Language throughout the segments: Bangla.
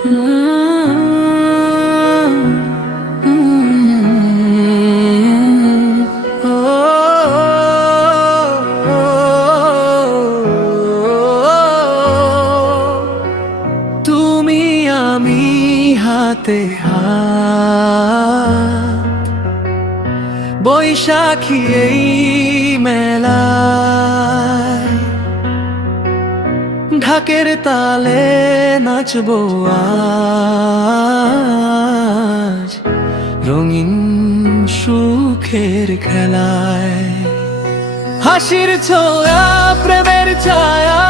তুমি আমি হাতে হাত, বৈশাখী এই মেলায়, ঢাকের তালে নাচবো আজ রঙিন সুখের খেলায়। হাসির ছোঁয়া প্রেমের ছায়া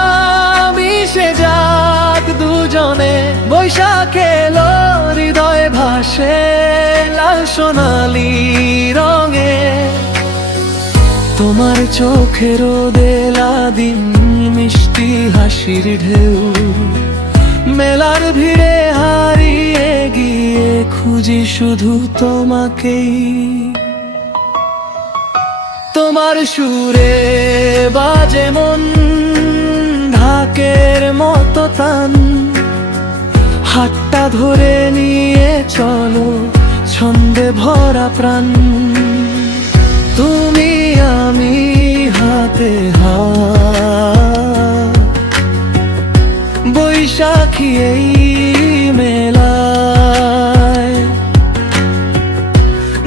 মিশে যাক দুজনে, বৈশাখ এলো হৃদয় ভাসে লাল সোনালি রঙে। তোমার চোখের দোলা দিন মিষ্টি হাসির ঢেউ, মেলার ভিড়ে হারিয়ে গিয়ে খুঁজি শুধু তোমাকেই। তোমার সুরে বাজে মন ঢাকের মতো তান, হাতটা ধরে নিয়ে চলো ছন্দে ভরা প্রাণ। তুমি আমি হাতে হাত, বৈশাখী এই মেলায়,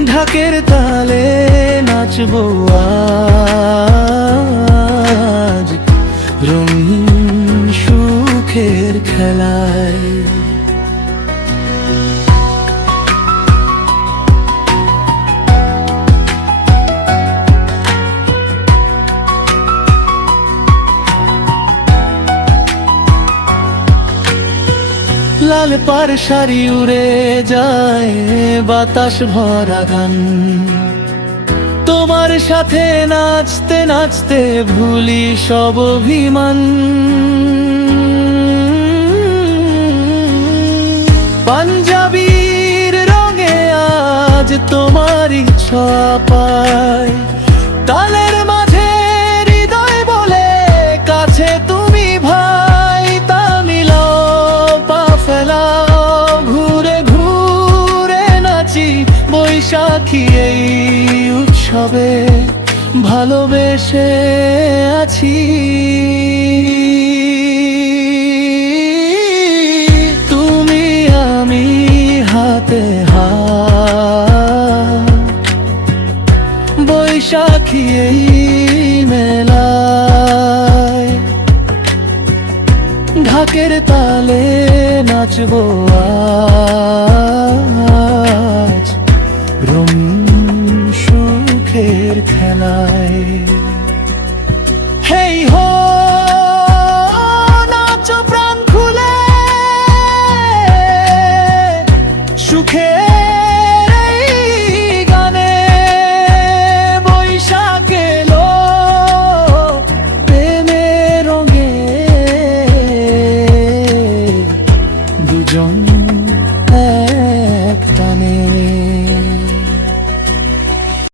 ঢাকের তালে নাচবো আজ রঙিন সুখের খেলায়। লাল পার শাড়ি উড়ে যায় বাতাস ভরা গান, তোমার সাথে নাচতে নাচতে ভুলি সব অভিমান। পাঞ্জাবির রঙে আজ তোমারই ছোঁয়া পায়, তালের মাঝে হৃদয় বলে কাছে তুমি ভাই। তা মিলাও পা ফেলাও ঘুরে ঘুরে নাচি বৈশাখী এই উৎসবে, ভালোবেসে আছি। তুমি আমি হাতে হাত, বৈশাখী এই মেলায়, ঢাকের তালে নাচবো আজ রঙিন সুখের খেলায়। হেই হো নাচো প্রাণ খুলে সুখে